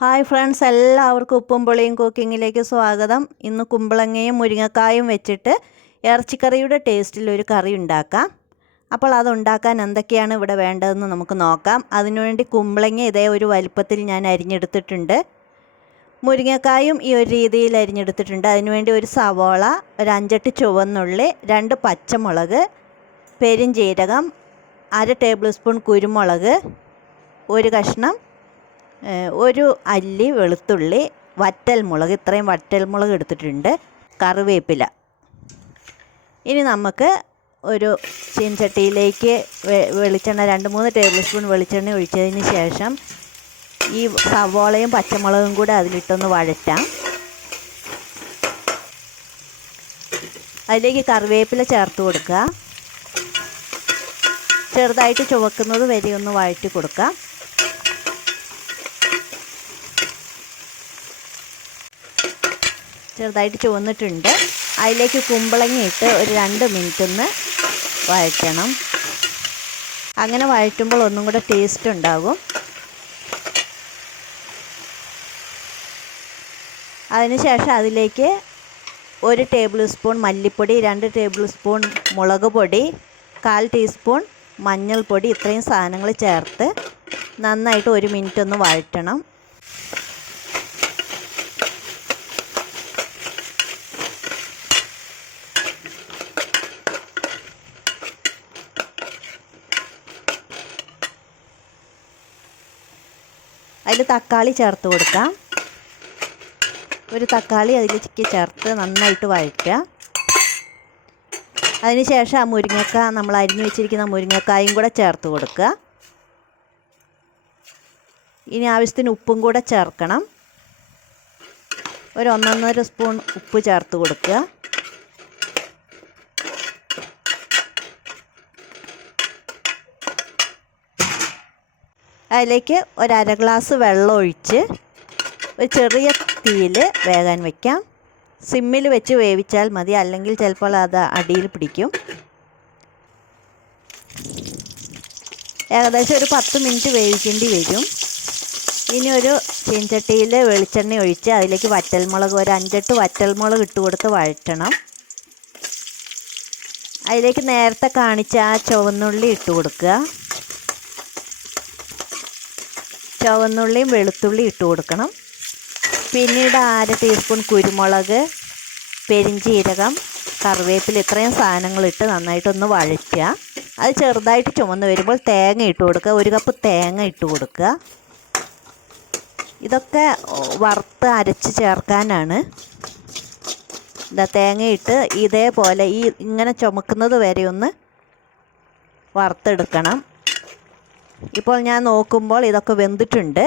Hi friends, എല്ലാവർക്കും ഉപ്പും പുളിയും കുക്കിങ്ങിലേക്ക് സ്വാഗതം. ഇന്ന് കുമ്പളങ്ങയും മുരിങ്ങക്കായും വെച്ചിട്ട് ഇറച്ചിക്കറിയുടെ ടേസ്റ്റിലൊരു കറി ഉണ്ടാക്കാം. അപ്പോൾ അതുണ്ടാക്കാൻ എന്തൊക്കെയാണ് ഇവിടെ വേണ്ടതെന്ന് നമുക്ക് നോക്കാം. അതിനുവേണ്ടി കുമ്പളങ്ങ ഇതേ ഒരു വലിപ്പത്തിൽ ഞാൻ അരിഞ്ഞെടുത്തിട്ടുണ്ട്. മുരിങ്ങക്കായും ഈ ഒരു രീതിയിൽ അരിഞ്ഞെടുത്തിട്ടുണ്ട്. അതിനുവേണ്ടി ഒരു സവോള, ഒരു 5-8 ചുവന്നുള്ളി, 2 പച്ചമുളക്, പെരിഞ്ജീരകം, 1/2 ടേബിൾ സ്പൂൺ കുരുമുളക്, ഒരു കഷ്ണം ഒരു അല്ലി വെളുത്തുള്ളി, വറ്റൽമുളക്, ഇത്രയും വറ്റൽമുളക് എടുത്തിട്ടുണ്ട്, കറിവേപ്പില. ഇനി നമുക്ക് ഒരു ചീനച്ചട്ടിയിലേക്ക് വെളിച്ചെണ്ണ 2-3 ടേബിൾ സ്പൂൺ വെളിച്ചെണ്ണ ഒഴിച്ചതിന് ശേഷം ഈ സവോളയും പച്ചമുളകും കൂടെ അതിലിട്ടൊന്ന് വഴറ്റാം. അതിലേക്ക് കറിവേപ്പില ചേർത്ത് കൊടുക്കുക. ചെറുതായിട്ട് ചുവക്കുന്നത് വരെ ഒന്ന് വഴറ്റി കൊടുക്കുക. ചെറുതായിട്ട് ചുവന്നിട്ടുണ്ട്. അതിലേക്ക് കുമ്പളങ്ങ ഇട്ട് ഒരു 2 മിനിറ്റ് ഒന്ന് വഴറ്റണം. അങ്ങനെ വഴറ്റുമ്പോൾ ഒന്നും കൂടെ ടേസ്റ്റ് ഉണ്ടാകും. അതിനുശേഷം അതിലേക്ക് 1 ടേബിൾ സ്പൂൺ മല്ലിപ്പൊടി, 2 ടേബിൾ സ്പൂൺ മുളക് പൊടി, 1/4 ടീസ്പൂൺ മഞ്ഞൾപ്പൊടി, ഇത്രയും സാധനങ്ങൾ ചേർത്ത് നന്നായിട്ട് 1 മിനിറ്റ് ഒന്ന് വഴറ്റണം. അതിൽ തക്കാളി ചേർത്ത് കൊടുക്കാം. ഒരു തക്കാളി അതിലേക്ക് ചേർത്ത് നന്നായിട്ട് വഴറ്റുക. അതിനുശേഷം ആ മുരിങ്ങക്ക, നമ്മൾ അരിഞ്ഞു വെച്ചിരിക്കുന്ന മുരിങ്ങക്കായും കൂടെ ചേർത്ത് കൊടുക്കുക. ഇനി ആവശ്യത്തിന് ഉപ്പും കൂടെ ചേർക്കണം. ഒരു 1-1.5 സ്പൂൺ ഉപ്പ് ചേർത്ത് കൊടുക്കുക. അതിലേക്ക് ഒരു 1/2 ഗ്ലാസ് വെള്ളം ഒഴിച്ച് ഒരു ചെറിയ തീയിൽ വേകാൻ വയ്ക്കാം. സിമ്മിൽ വെച്ച് വേവിച്ചാൽ മതി, അല്ലെങ്കിൽ ചിലപ്പോൾ അത് അടിയിൽ പിടിക്കും. ഏകദേശം ഒരു 10 മിനിറ്റ് വേവിക്കേണ്ടി വരും. ഇനി ഒരു ചീനച്ചട്ടിയിൽ വെളിച്ചെണ്ണ ഒഴിച്ച് അതിലേക്ക് വറ്റൽമുളക്, ഒരു 5-8 വറ്റൽമുളക് ഇട്ട് കൊടുത്ത് വഴറ്റണം. അതിലേക്ക് നേരത്തെ കാണിച്ച ആ ചുവന്നുള്ളി ഇട്ട് കൊടുക്കുക. ചുവന്നുള്ളിയും വെളുത്തുള്ളി ഇട്ട് കൊടുക്കണം. പിന്നീട് 1/2 ടീസ്പൂൺ കുരുമുളക്, പെരിഞ്ജീരകം, കറിവേപ്പില, ഇത്രയും സാധനങ്ങളിട്ട് നന്നായിട്ടൊന്ന് വഴറ്റുക. അത് ചെറുതായിട്ട് ചുമന്ന് വരുമ്പോൾ തേങ്ങ ഇട്ട് കൊടുക്കുക. 1 കപ്പ് തേങ്ങ ഇട്ട് കൊടുക്കുക. ഇതൊക്കെ വറുത്ത് അരച്ച് ചേർക്കാനാണ്. തേങ്ങയിട്ട് ഇതേപോലെ ഇങ്ങനെ ചുമക്കുന്നത് വരെ ഒന്ന് വറുത്തെടുക്കണം. ഇപ്പോൾ ഞാൻ നോക്കുമ്പോൾ ഇതൊക്കെ വെന്തിട്ടുണ്ട്.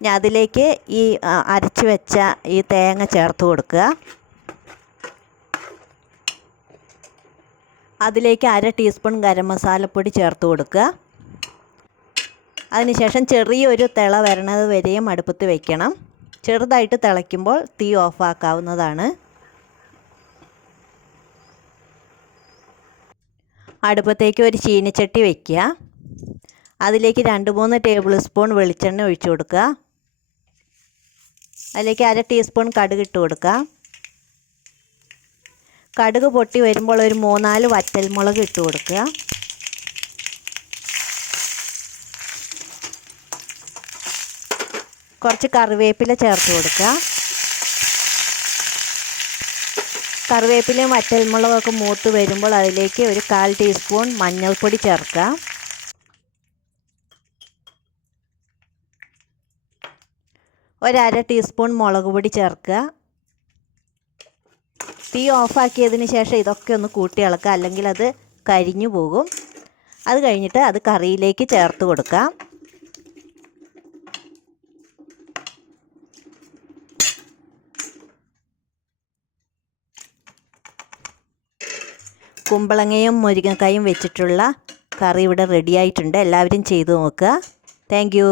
ഞാൻ അതിലേക്ക് ഈ അരച്ച് വെച്ച ഈ തേങ്ങ ചേർത്ത് കൊടുക്കുക. അതിലേക്ക് 1/2 ടീസ്പൂൺ ഗരം മസാലപ്പൊടി ചേർത്ത് കൊടുക്കുക. അതിനുശേഷം ചെറിയൊരു തിള വരണത് വരെയും അടുപ്പത്ത് വയ്ക്കണം. ചെറുതായിട്ട് തിളയ്ക്കുമ്പോൾ തീ ഓഫാക്കാവുന്നതാണ്. അടുപ്പത്തേക്ക് ഒരു ചീനച്ചട്ടി വയ്ക്കുക. അതിലേക്ക് 2-3 ടേബിൾ സ്പൂൺ വെളിച്ചെണ്ണ ഒഴിച്ചു കൊടുക്കുക. അതിലേക്ക് 1/2 ടീസ്പൂൺ കടുക് ഇട്ട് കൊടുക്കുക. കടുക് പൊട്ടി വരുമ്പോൾ ഒരു 3-4 വറ്റൽമുളക് ഇട്ട് കൊടുക്കുക. കുറച്ച് കറിവേപ്പില ചേർത്ത് കൊടുക്കുക. കറിവേപ്പിലയും വറ്റൽമുളകൊക്കെ മൂത്ത് വരുമ്പോൾ അതിലേക്ക് ഒരു 1/4 ടീസ്പൂൺ മഞ്ഞൾപ്പൊടി ചേർക്കുക. ഒരു 1/2 ടീസ്പൂൺ മുളക് പൊടി ചേർക്കുക. തീ ഓഫാക്കിയതിന് ശേഷം ഇതൊക്കെ ഒന്ന് കൂട്ടി ഇളക്കുക, അല്ലെങ്കിൽ അത് കരിഞ്ഞു പോകും. അത് കഴിഞ്ഞിട്ട് അത് കറിയിലേക്ക് ചേർത്ത് കൊടുക്കുക. കുമ്പളങ്ങയും മുരിങ്ങക്കായും വെച്ചിട്ടുള്ള കറി ഇവിടെ റെഡി ആയിട്ടുണ്ട്. എല്ലാവരും ചെയ്തു നോക്കുക. Thank you.